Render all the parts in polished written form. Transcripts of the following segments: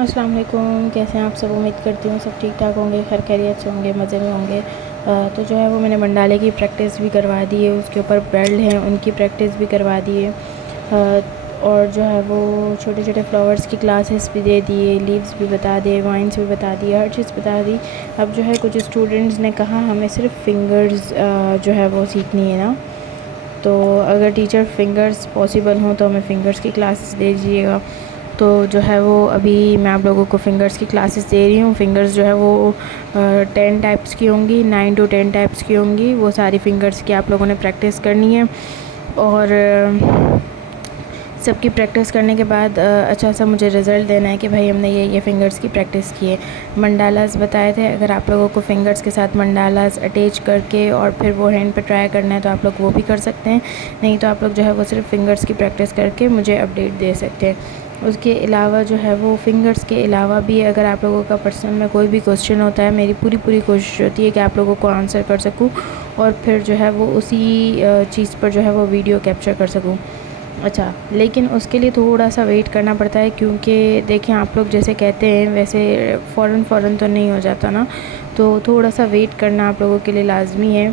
السلام علیکم، کیسے ہیں آپ سب؟ امید کرتی ہوں سب ٹھیک ٹھاک ہوں گے، خیر خیریت سے ہوں گے، مزے میں ہوں گے۔ تو جو ہے وہ میں نے منڈالے کی پریکٹس بھی کروا دی ہے، اس کے اوپر بیلڈ ہیں ان کی پریکٹس بھی کروا دی ہے، اور جو ہے وہ چھوٹے چھوٹے فلاورز کی کلاسز بھی دے دیے، لیوز بھی بتا دیے، وائنس بھی بتا دیے، ہر چیز بتا دی۔ اب جو ہے کچھ اسٹوڈنٹس نے کہا ہمیں صرف فنگرز جو ہے وہ سیکھنی ہے نا، تو اگر ٹیچر فنگرز پاسبل ہوں تو ہمیں فنگرز کی کلاسز دے دیجیے گا۔ تو جو ہے وہ ابھی میں آپ لوگوں کو فنگرز کی کلاسز دے رہی ہوں۔ فنگرز جو ہے وہ 10 ٹائپس کی ہوں گی، 9 to 10 ٹائپس کی ہوں گی، وہ ساری فنگرز کی آپ لوگوں نے پریکٹس کرنی ہے، اور سب کی پریکٹس کرنے کے بعد اچھا سا مجھے رزلٹ دینا ہے کہ بھائی ہم نے یہ فنگرز کی پریکٹس کی ہے۔ منڈالاز بتائے تھے، اگر آپ لوگوں کو فنگرز کے ساتھ منڈالاز اٹیچ کر کے اور پھر وہ ہینڈ پہ ٹرائی کرنا ہے تو آپ لوگ وہ بھی کر سکتے ہیں، نہیں تو آپ لوگ جو ہے وہ صرف فنگرز کی پریکٹس کر کے مجھے اپڈیٹ دے سکتے ہیں۔ اس کے علاوہ جو ہے وہ فنگرز کے علاوہ بھی اگر آپ لوگوں کا پرسنل میں کوئی بھی کوسچن ہوتا ہے، میری پوری کوشش ہوتی ہے کہ آپ لوگوں کو آنسر کر سکوں، اور پھر جو ہے وہ اسی چیز پر جو ہے وہ ویڈیو کیپچر کر سکوں۔ اچھا، لیکن اس کے لیے تھوڑا سا ویٹ کرنا پڑتا ہے، کیونکہ دیکھیں آپ لوگ جیسے کہتے ہیں ویسے فوراً تو نہیں ہو جاتا نا، تو تھوڑا سا ویٹ کرنا آپ لوگوں کے لیے لازمی ہے،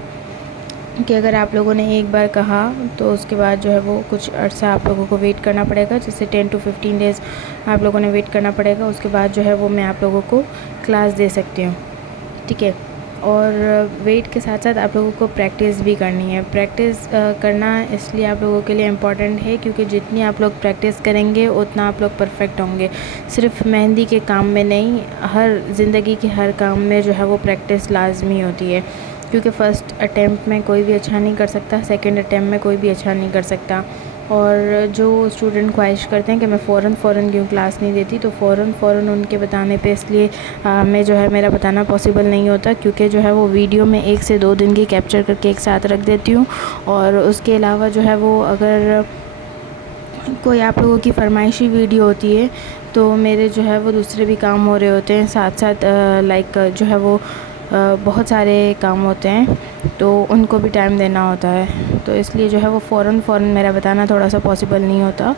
کہ اگر آپ لوگوں نے ایک بار کہا تو اس کے بعد جو ہے وہ کچھ عرصہ آپ لوگوں کو ویٹ کرنا پڑے گا، جیسے 10 to 15 ڈیز آپ لوگوں نے ویٹ کرنا پڑے گا، اس کے بعد جو ہے وہ میں آپ لوگوں کو کلاس دے سکتی ہوں، ٹھیک ہے۔ اور ویٹ کے ساتھ ساتھ آپ لوگوں کو پریکٹس بھی کرنی ہے۔ پریکٹس کرنا اس لیے آپ لوگوں کے لیے امپورٹنٹ ہے کیونکہ جتنی آپ لوگ پریکٹس کریں گے اتنا آپ لوگ پرفیکٹ ہوں گے۔ صرف مہندی کے کام میں نہیں، ہر زندگی کے ہر کام میں جو ہے وہ پریکٹس لازمی ہوتی ہے، کیونکہ فرسٹ اٹیمپٹ میں کوئی بھی اچھا نہیں کر سکتا، سیکنڈ اٹیمپٹ میں کوئی بھی اچھا نہیں کر سکتا۔ اور جو اسٹوڈنٹ خواہش کرتے ہیں کہ میں فوراً کیوں کلاس نہیں دیتی، تو فوراً ان کے بتانے پہ اس لیے میں جو ہے میرا بتانا پاسبل نہیں ہوتا، کیونکہ جو ہے وہ ویڈیو میں 1 سے 2 دن کی کیپچر کر کے ایک ساتھ رکھ دیتی ہوں، اور اس کے علاوہ جو ہے وہ اگر کوئی آپ لوگوں کی فرمائشی ویڈیو ہوتی ہے تو میرے جو ہے وہ دوسرے بھی کام ہو رہے ہوتے ہیں ساتھ ساتھ، لائک جو ہے وہ بہت سارے کام ہوتے ہیں تو ان کو بھی ٹائم دینا ہوتا ہے، تو اس لیے جو ہے وہ فوراً میرا بتانا تھوڑا سا پاسبل نہیں ہوتا۔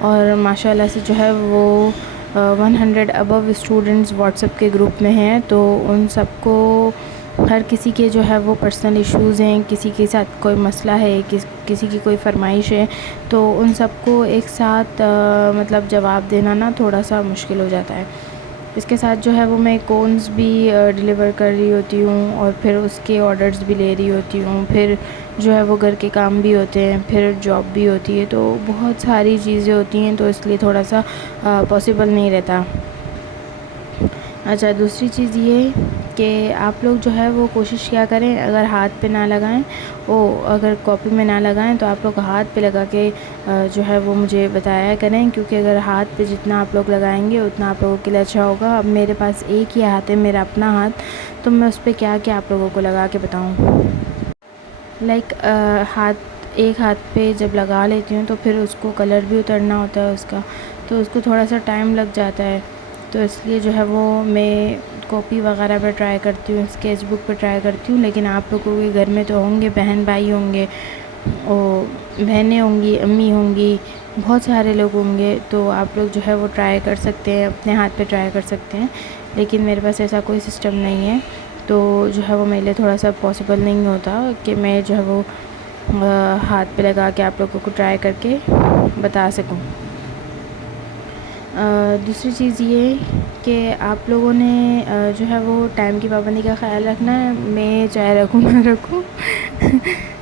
اور ماشاء اللہ سے جو ہے وہ 100 ابو اسٹوڈنٹس واٹس ایپ کے گروپ میں ہیں، تو ان سب کو ہر کسی کے جو ہے وہ پرسنل ایشوز ہیں، کسی کے ساتھ کوئی مسئلہ ہے، کسی کی کوئی فرمائش ہے، تو ان سب کو ایک ساتھ مطلب جواب دینا نا تھوڑا سا مشکل ہو جاتا ہے۔ اس کے ساتھ جو ہے وہ میں کونز بھی ڈیلیور کر رہی ہوتی ہوں، اور پھر اس کے آرڈرز بھی لے رہی ہوتی ہوں، پھر جو ہے وہ گھر کے کام بھی ہوتے ہیں، پھر جاب بھی ہوتی ہے، تو بہت ساری چیزیں ہوتی ہیں، تو اس لیے تھوڑا سا پاسبل نہیں رہتا۔ اچھا، دوسری چیز یہ کہ آپ لوگ جو ہے وہ کوشش کیا کریں، اگر ہاتھ پہ نہ لگائیں، اگر کاپی میں نہ لگائیں تو آپ لوگ ہاتھ پہ لگا کے جو ہے وہ مجھے بتایا کریں، کیونکہ اگر ہاتھ پہ جتنا آپ لوگ لگائیں گے اتنا آپ لوگوں کے لیے اچھا ہوگا۔ اب میرے پاس ایک ہی ہاتھ ہے، میرا اپنا ہاتھ، تو میں اس پہ کیا آپ لوگوں کو لگا کے بتاؤں۔ لائک ایک ہاتھ پہ جب لگا لیتی ہوں تو پھر اس کو کلر بھی اترنا ہوتا ہے اس کا، تو اس کو تھوڑا سا ٹائم لگ جاتا ہے، تو اس لیے جو ہے وہ میں کاپی وغیرہ پہ ٹرائی کرتی ہوں، اسکیچ بک پہ ٹرائی کرتی ہوں، لیکن آپ لوگوں کے گھر میں تو ہوں گے، بہن بھائی ہوں گے، بہنیں ہوں گی، امی ہوں گی، بہت سارے لوگ ہوں گے، تو آپ لوگ جو ہے وہ ٹرائی کر سکتے ہیں، اپنے ہاتھ پہ ٹرائی کر سکتے ہیں، لیکن میرے پاس ایسا کوئی سسٹم نہیں ہے، تو جو ہے وہ میرے لیے تھوڑا سا پاسبل نہیں ہوتا کہ میں جو ہے وہ ہاتھ پہ لگا کے آپ لوگوں کو ٹرائی کر کے بتا سکوں۔ دوسری چیز یہ کہ آپ لوگوں نے جو ہے وہ ٹائم کی پابندی کا خیال رکھنا ہے، میں چاہے رکھوں نہ رکھوں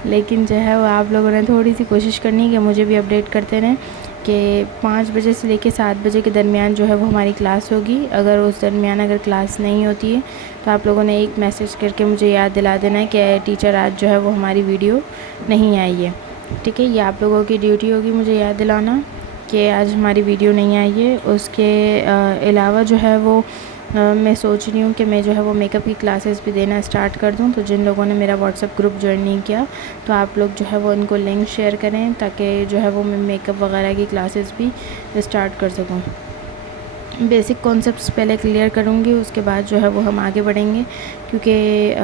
لیکن جو ہے وہ آپ لوگوں نے تھوڑی سی کوشش کرنی ہے کہ مجھے بھی اپڈیٹ کرتے رہیں کہ 5 بجے سے لے کے 7 بجے کے درمیان جو ہے وہ ہماری کلاس ہوگی۔ اگر اس درمیان کلاس نہیں ہوتی ہے تو آپ لوگوں نے ایک میسج کر کے مجھے یاد دلا دینا ہے کہ ٹیچر آج جو ہے وہ ہماری ویڈیو نہیں آئی ہے، ٹھیک ہے۔ یہ آپ لوگوں کی ڈیوٹی ہوگی مجھے یاد دلانا کہ آج ہماری ویڈیو نہیں آئی ہے۔ اس کے علاوہ جو ہے وہ میں سوچ رہی ہوں کہ میں جو ہے وہ میک اپ کی کلاسز بھی دینا اسٹارٹ کر دوں، تو جن لوگوں نے میرا واٹس ایپ گروپ جوائن نہیں کیا تو آپ لوگ جو ہے وہ ان کو لنک شیئر کریں، تاکہ جو ہے وہ میں میک اپ وغیرہ کی کلاسز بھی اسٹارٹ کر سکوں۔ بیسک کانسیپٹس پہلے کلیئر کروں گی، اس کے بعد جو ہے وہ ہم آگے بڑھیں گے، کیونکہ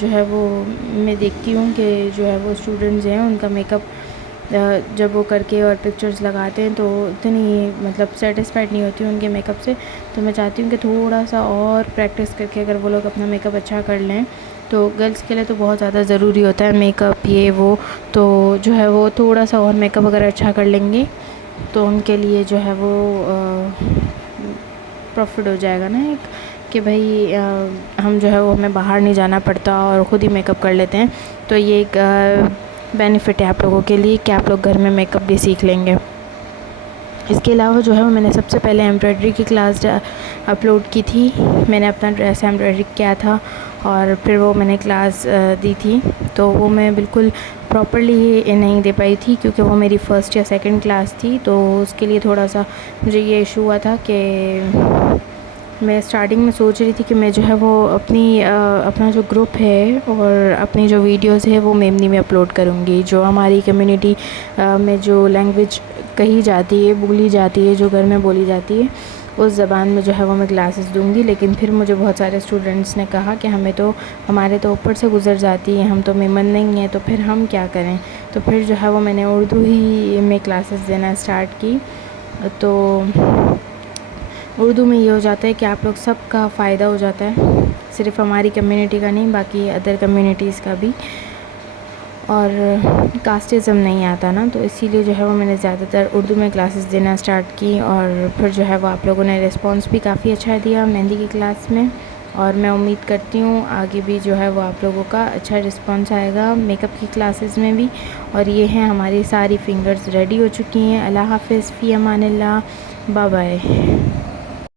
جو ہے وہ میں دیکھتی ہوں کہ جو ہے وہ اسٹوڈنٹس ہیں ان کا میک اپ جب وہ کر کے اور پکچرز لگاتے ہیں تو اتنی مطلب سیٹسفائڈ نہیں ہوتی ہوں ان کے میک اپ سے. تو میں چاہتی ہوں کہ تھوڑا سا اور پریکٹس کر کے اگر وہ لوگ اپنا میک اپ اچھا کر لیں تو گرلس کے لیے تو بہت زیادہ ضروری ہوتا ہے میک اپ یہ وہ. تو جو ہے وہ تھوڑا سا اور میک اپ اگر اچھا کر لیں گے تو ان کے لیے جو ہے وہ پروفٹ ہو جائے گا نا ایک کہ بھائی ہم جو ہے وہ ہمیں باہر نہیں جانا پڑتا اور خود ہی میک اپ کر لیتے ہیں. تو یہ ایک بینیفٹ ہے آپ لوگوں کے لیے کہ آپ لوگ گھر میں میک اپ بھی سیکھ لیں گے. اس کے علاوہ جو ہے وہ میں نے سب سے پہلے ایمبرائڈری کی کلاس اپلوڈ کی تھی. میں نے اپنا ڈریس ایمبرائڈری کیا تھا اور پھر وہ میں نے کلاس دی تھی. تو وہ میں بالکل پراپرلی نہیں دے پائی تھی کیونکہ وہ میری فرسٹ یا سیکنڈ کلاس تھی. تو اس کے لیے تھوڑا سا مجھے یہ ایشو ہوا تھا کہ میں اسٹارٹنگ میں سوچ رہی تھی کہ میں جو ہے وہ اپنا جو گروپ ہے اور اپنی جو ویڈیوز ہے وہ میمنی میں اپلوڈ کروں گی. جو ہماری کمیونٹی میں جو لینگویج کہی جاتی ہے بولی جاتی ہے جو گھر میں بولی جاتی ہے اس زبان میں جو ہے وہ میں کلاسز دوں گی. لیکن پھر مجھے بہت سارے اسٹوڈنٹس نے کہا کہ ہمارے تو اوپر سے گزر جاتی ہے, ہم تو میمن نہیں ہیں, تو پھر ہم کیا کریں. تو پھر جو ہے وہ میں نے اردو ہی میں کلاسز دینا اسٹارٹ کی. تو اردو میں یہ ہو جاتا ہے کہ آپ لوگ سب کا فائدہ ہو جاتا ہے, صرف ہماری کمیونٹی کا نہیں باقی ادر کمیونٹیز کا بھی. اور کاسٹزم نہیں آتا نا, تو اسی لیے جو ہے وہ میں نے زیادہ تر اردو میں کلاسز دینا اسٹارٹ کی. اور پھر جو ہے وہ آپ لوگوں نے رسپانس بھی کافی اچھا دیا مہندی کی کلاس میں, اور میں امید کرتی ہوں آگے بھی جو ہے وہ آپ لوگوں کا اچھا رسپانس آئے گا میک اپ کی کلاسز میں بھی. اور یہ ہیں ہماری ساری فنگرز ریڈی ہو چکی ہیں. اللہ حافظ, فی امان اللہ, بائے بائے.